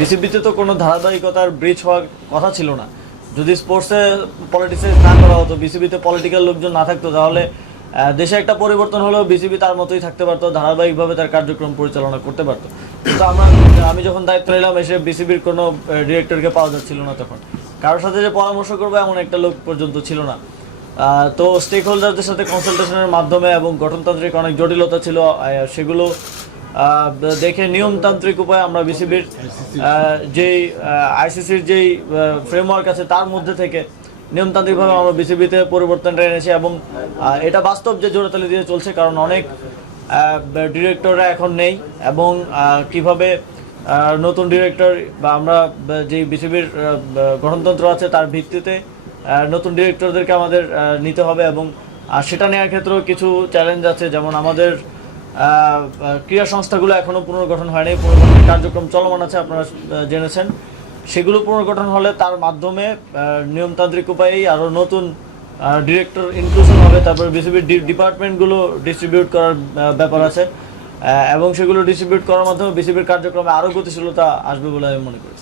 বিসিবিতে তো কোনো ধারাবাহিকতার ব্রিজ হওয়ার কথা ছিল না। যদি স্পোর্টসে পলিটিক্সে না করা হতো, বিসিবিতে পলিটিক্যাল লোকজন না থাকতো, তাহলে দেশে একটা পরিবর্তন হলেও বিসিবি তার মতোই থাকতে পারতো, ধারাবাহিকভাবে তার কার্যক্রম পরিচালনা করতে পারতো। কিন্তু আমি যখন দায়িত্ব নিলাম, এসে বিসিবির কোনো ডিরেক্টরকে পাওয়া যাচ্ছিল না। তখন কারোর সাথে যে পরামর্শ করবো এমন একটা লোক পর্যন্ত ছিল না। তো স্টেক হোল্ডারদের সাথে কনসালটেশনের মাধ্যমে এবং গঠনতান্ত্রিক অনেক জটিলতা ছিল, সেগুলো দেখে নিয়মতান্ত্রিক উপায়ে আমরা বিসিবির যেই আইসিসির যেই ফ্রেমওয়ার্ক আছে তার মধ্যে থেকে নিয়মতান্ত্রিকভাবে আমরা বিসিবিতে পরিবর্তনটা এনেছি। এবং এটা বাস্তব যে জোড়াতালি দিয়ে চলছে, কারণ অনেক ডিরেক্টররা এখন নেই। এবং কিভাবে নতুন ডিরেক্টর বা আমরা যে বিসিবির গঠনতন্ত্র আছে তার ভিত্তিতে নতুন ডিরেক্টরদেরকে আমাদের নিতে হবে। এবং সেটা নেওয়ার ক্ষেত্রেও কিছু চ্যালেঞ্জ আছে, যেমন আমাদের ক্রীড়া সংস্থাগুলো এখনও পুনর্গঠন হয়নি, পুনর্গঠনের কার্যক্রম চলমান আছে, আপনারা জেনেছেন। সেগুলো পুনর্গঠন হলে তার মাধ্যমে নিয়মতান্ত্রিক উপায়েই আরও নতুন ডিরেক্টর ইনক্লুশন হবে। তারপরে বিসিবির ডিপার্টমেন্টগুলো ডিস্ট্রিবিউট করার ব্যাপার আছে, এবং সেগুলো ডিস্ট্রিবিউট করার মাধ্যমে বিসিবির কার্যক্রমে আরও গতিশীলতা আসবে বলে আমি মনে করি।